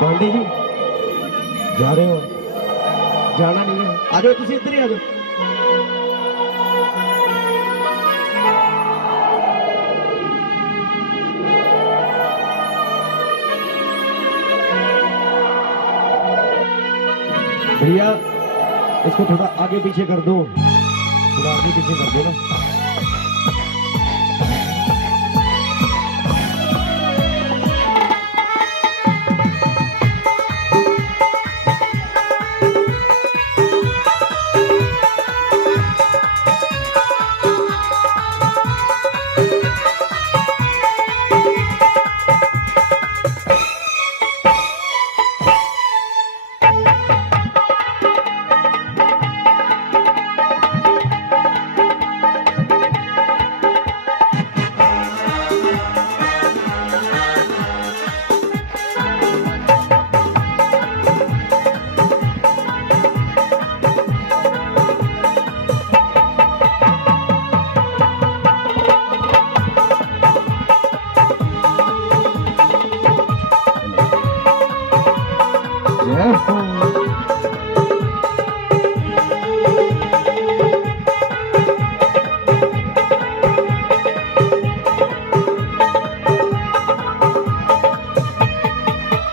पांडे जी जा रहे हो? जाना नहीं है, आ जाओ तुम इधर ही आ जाओ। भैया इसको थोड़ा आगे पीछे कर दो, थोड़ा आगे पीछे कर दो ना।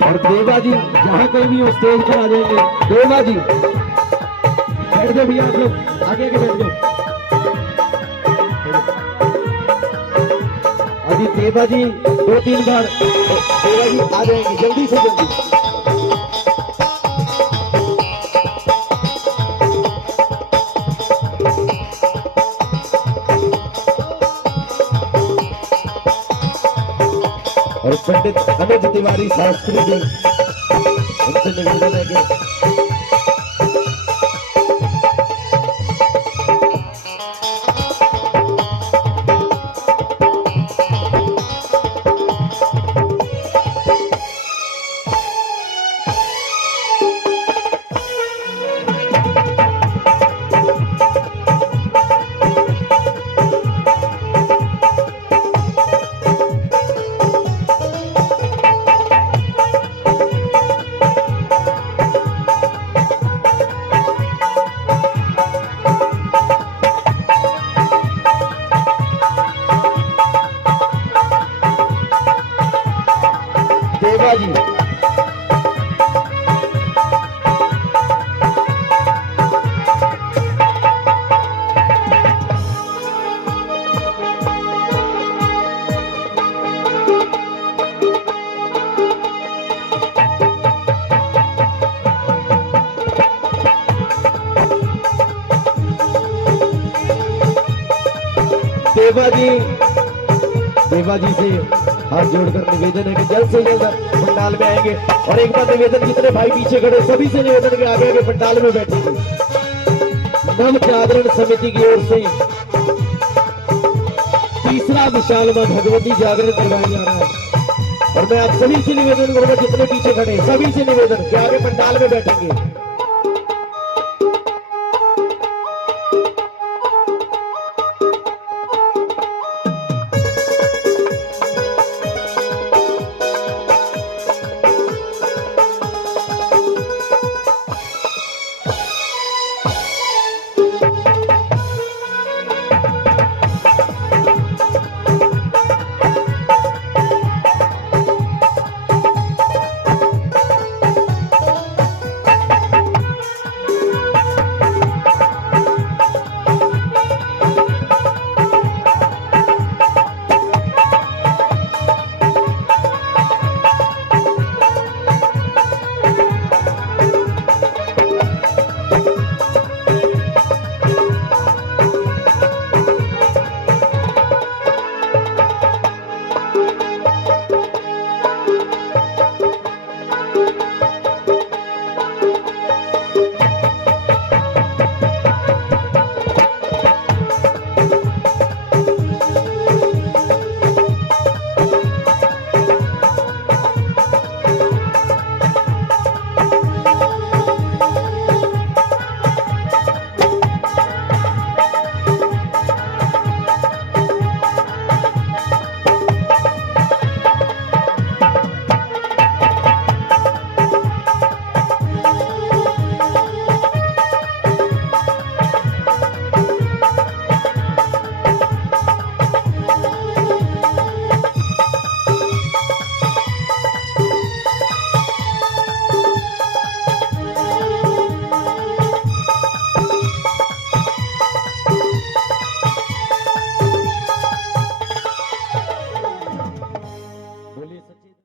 और देवा जी जहाँ कहीं भी हो स्टेज पर आ जाएंगे। देवा जी बैठ जाओ भैया, आप लोग आगे आगे बैठ जाओ। अभी देवा जी 2-3 बार देवा जी आ जाएंगे, जल्दी से जल्दी। और पंडित अनुज तिवारी शास्त्री जी, उनसे निवेदन है कि देवा जी देवा जी से हाथ जोड़कर निवेदन है कि जल्द से जल्द पंडाल में आएंगे। और एक बार निवेदन, जितने भाई पीछे खड़े सभी से निवेदन के आगे आगे पंडाल में बैठेंगे। नव जागरण समिति की ओर से तीसरा विशाल मां भगवती जागरण करवाया जा रहा है। और मैं आप सभी से निवेदन करूंगा, जितने पीछे खड़े सभी से निवेदन के आगे पंडाल में बैठेंगे।